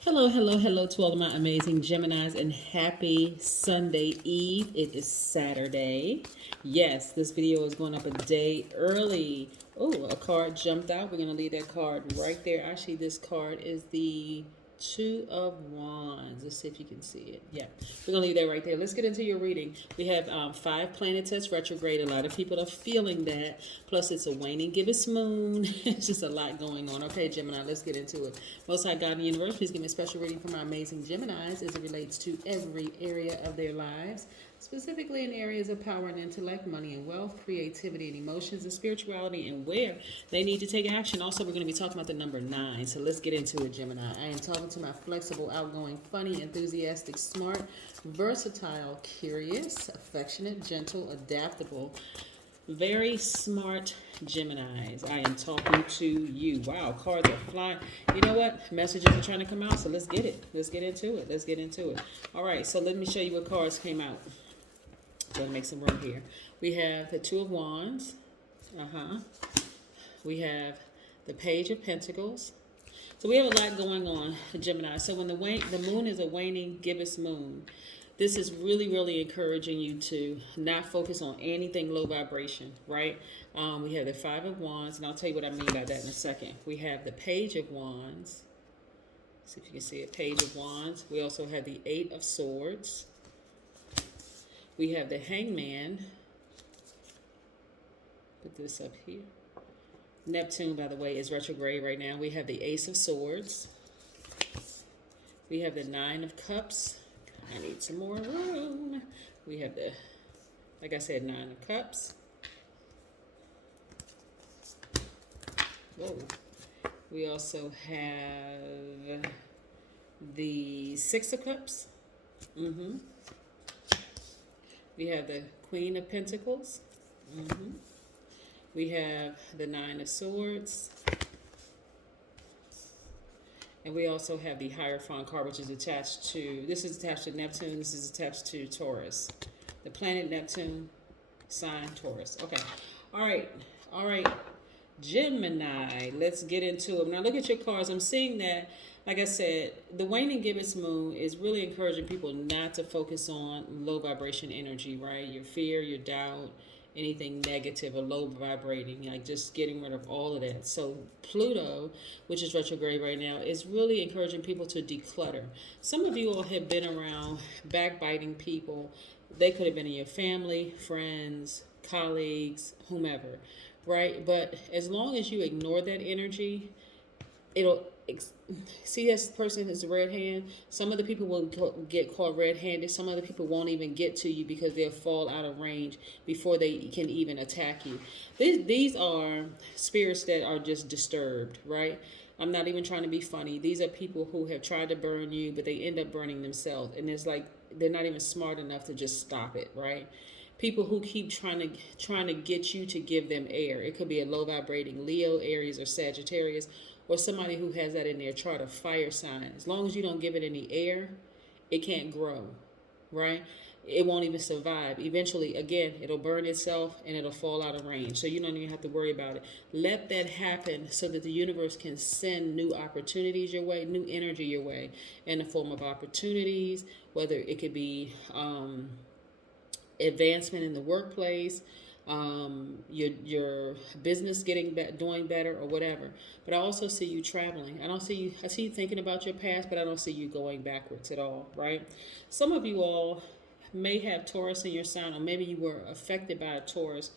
Hello, hello, hello to all of my amazing Geminis and happy Sunday Eve. It is Saturday. Yes, this video is going up a day early. Oh, a card jumped out. We're going to leave that card right there. Actually, this card is the Two of Wands. Let's see if you can see it. Yeah, we're going to leave that right there. Let's get into your reading. We have 5 planets that's retrograde. A lot of people are feeling that. Plus, it's a waning gibbous moon. It's just a lot going on. Okay, Gemini, let's get into it. Most High God in the universe, please give me a special reading for my amazing Geminis as it relates to every area of their lives, specifically in areas of power and intellect, money and wealth, creativity and emotions, and spirituality, and where they need to take action. Also, we're going to be talking about the number 9. So let's get into it, Gemini. I am talking to my flexible, outgoing, funny, enthusiastic, smart, versatile, curious, affectionate, gentle, adaptable, very smart Geminis. I am talking to you. Wow, cards are flying. You know what? Messages are trying to come out, so let's get it. Let's get into it. Let's get into it. All right, so let me show you what cards came out. Gonna make some room here. We have the Two of Wands. We have the Page of Pentacles. So we have a lot going on, Gemini. So when the moon is a waning gibbous moon, this is really, really encouraging you to not focus on anything low vibration, right? We have the Five of Wands, and I'll tell you what I mean by that in a second. We have the Page of Wands. See if you can see it, Page of Wands. We also have the Eight of Swords. We have the Hangman. Put this up here. Neptune, by the way, is retrograde right now. We have the Ace of Swords. We have the Nine of Cups. I need some more room. We have the, like I said, Nine of Cups. Whoa. We also have the Six of Cups. We have the Queen of Pentacles. We have the Nine of Swords. And we also have the Hierophant card, which is attached to, this is attached to Neptune, this is attached to Taurus. The planet Neptune, sign Taurus. Okay. All right. Gemini, let's get into it. Now look at your cards. I'm seeing that, like I said, the waning gibbous moon is really encouraging people not to focus on low vibration energy, right? Your fear, your doubt, anything negative or low vibrating, like just getting rid of all of that. So Pluto, which is retrograde right now, is really encouraging people to declutter. Some of you all have been around backbiting people. They could have been in your family, friends, colleagues, whomever, right? But as long as you ignore that energy, it'll see this person is a red hand. Some of the people will get caught red-handed. Some other people won't even get to you because they'll fall out of range before they can even attack you. These are spirits that are just disturbed, right? I'm not even trying to be funny. These are people who have tried to burn you, but they end up burning themselves, and it's like they're not even smart enough to just stop it, right? People who keep trying to get you to give them air. It could be a low vibrating Leo, Aries, or Sagittarius, or somebody who has that in their chart, a fire sign. As long as you don't give it any air, it can't grow, right? It won't even survive. Eventually, again, it'll burn itself and it'll fall out of range. So you don't even have to worry about it. Let that happen so that the universe can send new opportunities your way, new energy your way in the form of opportunities, whether it could be advancement in the workplace, your business doing better or whatever. But I also see you traveling. I see you thinking about your past, but I don't see you going backwards at all, right? Some of you all may have Taurus in your sign, or maybe you were affected by a Taurus,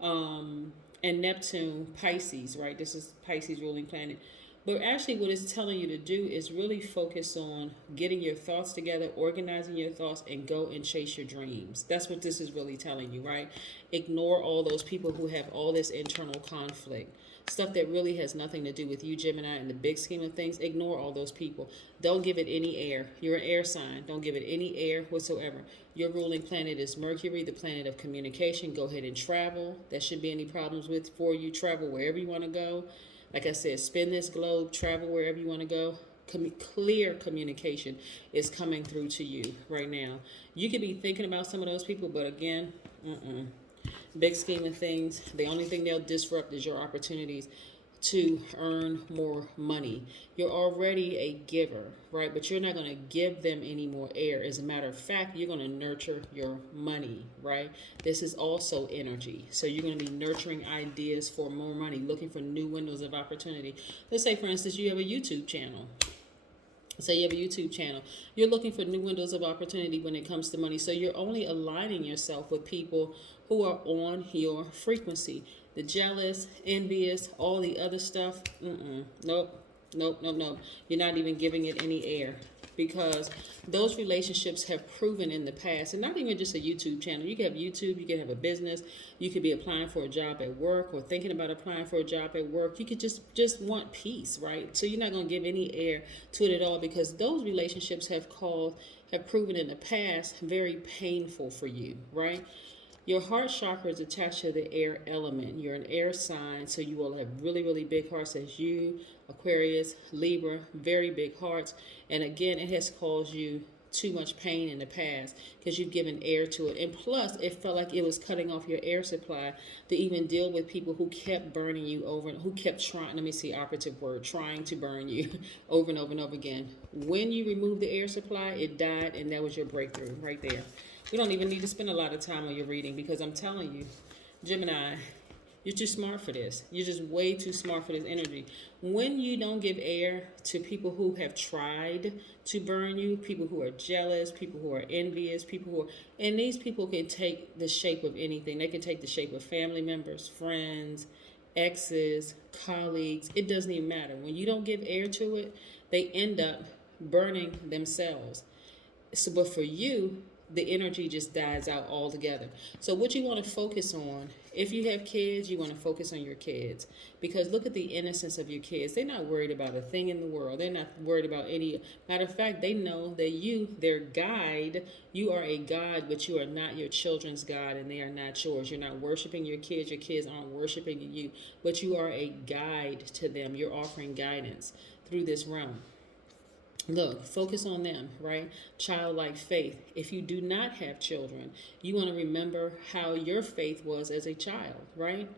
and Neptune, Pisces, right? This is Pisces ruling planet. But actually what it's telling you to do is really focus on getting your thoughts together, organizing your thoughts, and go and chase your dreams. That's what this is really telling you, right? Ignore all those people who have all this internal conflict. Stuff that really has nothing to do with you, Gemini, in the big scheme of things. Ignore all those people. Don't give it any air. You're an air sign. Don't give it any air whatsoever. Your ruling planet is Mercury, the planet of communication. Go ahead and travel. There shouldn't be any problems for you. Travel wherever you want to go. Like I said, spin this globe, travel wherever you want to go. Clear communication is coming through to you right now. You could be thinking about some of those people, but again, big scheme of things, the only thing they'll disrupt is your opportunities. to earn more money. You're already a giver, right? But you're not going to give them any more air. As a matter of fact, you're going to nurture your money, right? This is also energy. So you're going to be nurturing ideas for more money, looking for new windows of opportunity. Let's say, for instance, you have a YouTube channel. Say you have a YouTube channel. You're looking for new windows of opportunity when it comes to money. So you're only aligning yourself with people who are on your frequency. The jealous, envious, all the other stuff. Nope. You're not even giving it any air, because those relationships have proven in the past, and not even just a YouTube channel. You can have YouTube, you can have a business, you could be applying for a job at work or thinking about applying for a job at work. You could just want peace, right? So you're not going to give any air to it at all, because those relationships have proven in the past very painful for you, right? Your heart chakra is attached to the air element. You're an air sign, so you will have really, really big hearts as you, Aquarius, Libra, very big hearts. And again, it has caused you too much pain in the past because you've given air to it. And plus, it felt like it was cutting off your air supply to even deal with people who kept burning you over, who kept trying, let me see, operative word, trying to burn you over and over and over again. When you remove the air supply, it died, and that was your breakthrough right there. We don't even need to spend a lot of time on your reading, because I'm telling you, Gemini, you're too smart for this. You're just way too smart for this energy. When you don't give air to people who have tried to burn you, people who are jealous, people who are envious, and these people can take the shape of anything. They can take the shape of family members, friends, exes, colleagues. It doesn't even matter. When you don't give air to it, they end up burning themselves. So, but for you, the energy just dies out altogether. So what you want to focus on, if you have kids, you want to focus on your kids, because look at the innocence of your kids. They're not worried about a thing in the world. They're not worried about any. Matter of fact, they know that you, their guide, you are a God, but you are not your children's God, and they are not yours. You're not worshiping your kids aren't worshiping you, but you are a guide to them. You're offering guidance through this realm. Look, focus on them, right? Childlike faith. If you do not have children, you want to remember how your faith was as a child, right?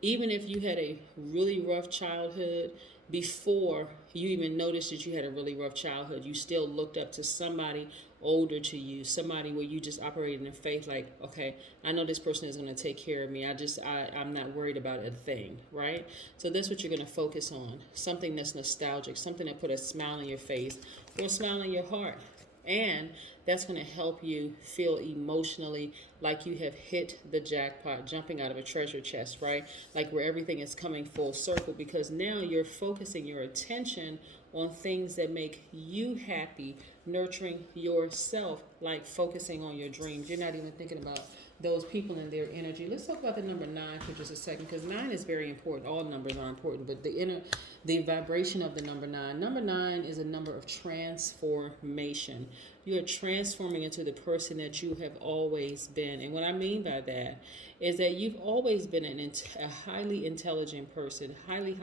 Even if you had a really rough childhood, before you even noticed that you had a really rough childhood, you still looked up to somebody older to you, somebody where you just operated in faith, like, okay, I know this person is going to take care of me. I'm not worried about a thing, right? So that's what you're going to focus on. Something that's nostalgic, something that put a smile on your face or a smile on your heart. And that's going to help you feel emotionally like you have hit the jackpot, jumping out of a treasure chest, right? Like where everything is coming full circle, because now you're focusing your attention on things that make you happy, nurturing yourself, like focusing on your dreams. You're not even thinking about those people and their energy. Let's talk about the number 9 for just a second, because 9 is very important. All numbers are important, but the vibration of the number 9. Number 9 is a number of transformation. You are transforming into the person that you have always been. And what I mean by that is that you've always been a highly intelligent person, highly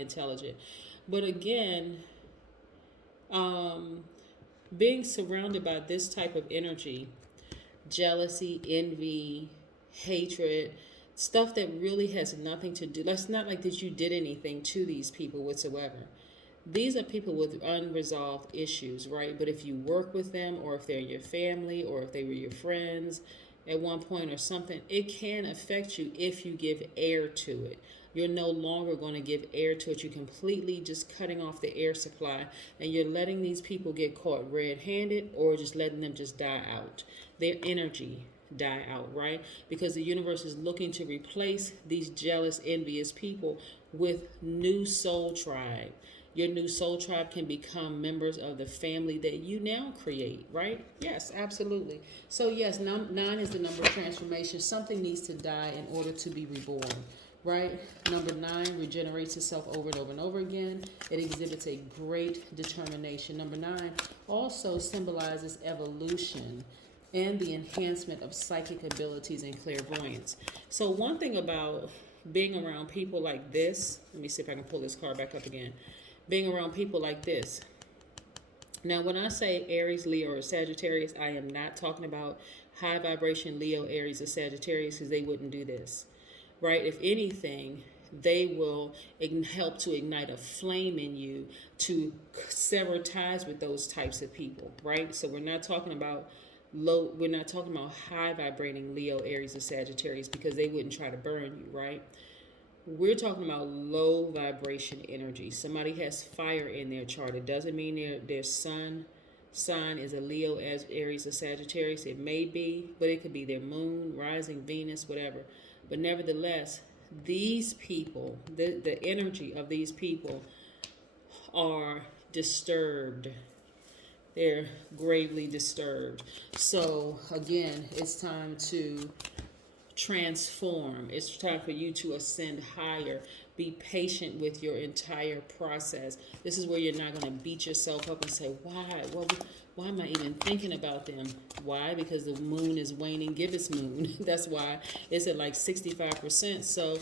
intelligent. But again, being surrounded by this type of energy, jealousy, envy, hatred, stuff that really has nothing to do. It's not like that you did anything to these people whatsoever. These are people with unresolved issues, right? But if you work with them, or if they're your family, or if they were your friends at one point or something, it can affect you if you give air to it. You're no longer going to give air to it. You're completely just cutting off the air supply, and you're letting these people get caught red-handed, or just letting them just die out. Their energy die out, right? Because the universe is looking to replace these jealous, envious people with new soul tribe. Your new soul tribe can become members of the family that you now create, right? Yes, absolutely. So yes, 9 is the number of transformation. Something needs to die in order to be reborn, right? Number 9 regenerates itself over and over and over again. It exhibits a great determination. Number 9 also symbolizes evolution and the enhancement of psychic abilities and clairvoyance. So one thing about being around people like this, let me see if I can pull this card back up again. Being around people like this. Now, when I say Aries, Leo, or Sagittarius, I am not talking about high vibration Leo, Aries, or Sagittarius, because they wouldn't do this, right? If anything, they will help to ignite a flame in you to sever ties with those types of people, right? So we're not talking about high vibrating Leo, Aries, or Sagittarius, because they wouldn't try to burn you, right? We're talking about low vibration energy. Somebody has fire in their chart. It doesn't mean their sun sign is a Leo, as Aries, or Sagittarius. It may be, but it could be their moon, rising, Venus, whatever. But nevertheless, these people, the energy of these people are disturbed. They're gravely disturbed. So again, it's time to transform. It's time for you to ascend higher. Be patient with your entire process. This is where you're not going to beat yourself up and say, why? Why am I even thinking about them? Why? Because the moon is waning. Give its moon. That's why it's at like 65%. So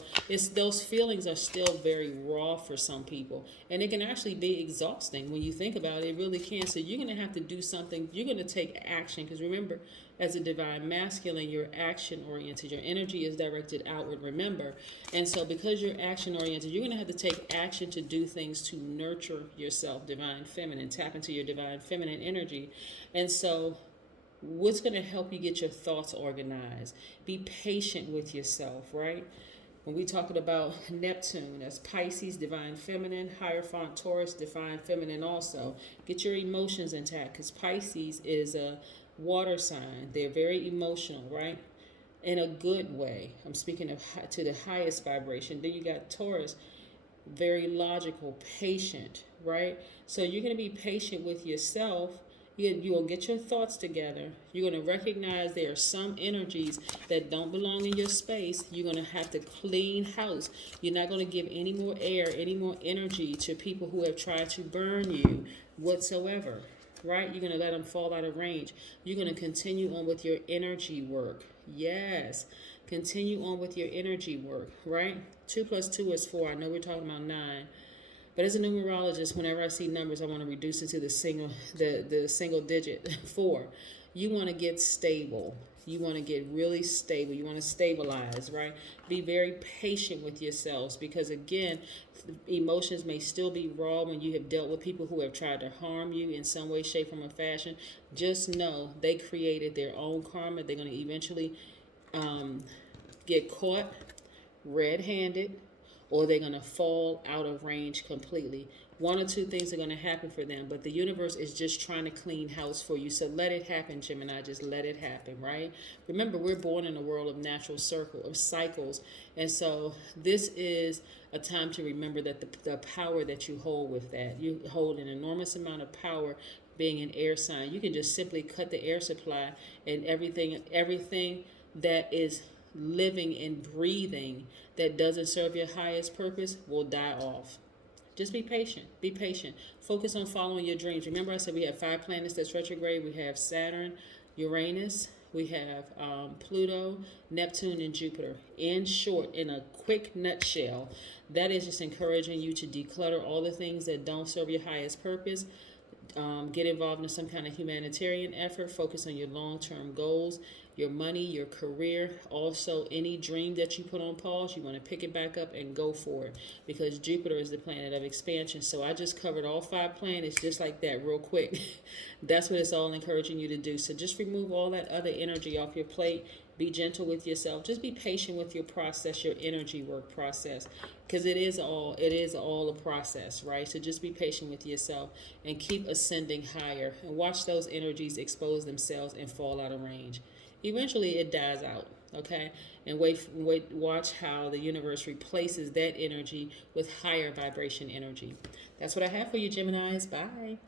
those feelings are still very raw for some people. And it can actually be exhausting when you think about it. It really can. So you're going to have to do something. You're going to take action. Because remember, as a divine masculine, you're action oriented. Your energy is directed outward, remember. And so because you're action oriented, you're going to have to take action to do things to nurture yourself, divine feminine, tap into your divine feminine energy. And so what's going to help you get your thoughts organized? Be patient with yourself, right? When we're talking about Neptune, that's Pisces, divine feminine, Hierophant Taurus, divine feminine also. Get your emotions intact, because Pisces is a water sign. They're very emotional, right? In a good way. I'm speaking of to the highest vibration. Then you got Taurus, very logical, patient, right? So you're going to be patient with yourself. You will get your thoughts together. You're going to recognize there are some energies that don't belong in your space. You're going to have to clean house. You're not going to give any more air, any more energy to people who have tried to burn you whatsoever. Right? You're going to let them fall out of range. You're going to continue on with your energy work. Yes. Continue on with your energy work, right? 2 plus 2 is 4. I know we're talking about 9. But as a numerologist, whenever I see numbers, I want to reduce it to the single digit 4. You want to get stable. You want to get really stable. You want to stabilize, right? Be very patient with yourselves, because again, emotions may still be raw when you have dealt with people who have tried to harm you in some way, shape, form, or fashion. Just know they created their own karma. They're going to eventually get caught red-handed, or they're going to fall out of range completely. One or two things are going to happen for them, but the universe is just trying to clean house for you. So let it happen, Gemini. Just let it happen, right? Remember, we're born in a world of natural cycles. And so this is a time to remember that the power that you hold with that. You hold an enormous amount of power being an air sign. You can just simply cut the air supply, and everything that is living and breathing that doesn't serve your highest purpose will die off. Just be patient. Be patient. Focus on following your dreams. Remember, I said we have 5 planets that's retrograde. We have Saturn, Uranus, we have Pluto, Neptune, and Jupiter. In short, in a quick nutshell, that is just encouraging you to declutter all the things that don't serve your highest purpose. Get involved in some kind of humanitarian effort. Focus on your long-term goals, your money, your career. Also, any dream that you put on pause, you want to pick it back up and go for it, because Jupiter is the planet of expansion. So I just covered all 5 planets just like that real quick. That's what it's all encouraging you to do. So just remove all that other energy off your plate. Be gentle with yourself. Just be patient with your process, your energy work process, because it is all a process, right? So just be patient with yourself and keep ascending higher, and watch those energies expose themselves and fall out of range. Eventually it dies out, okay? And watch how the universe replaces that energy with higher vibration energy. That's what I have for you, Geminis. Bye.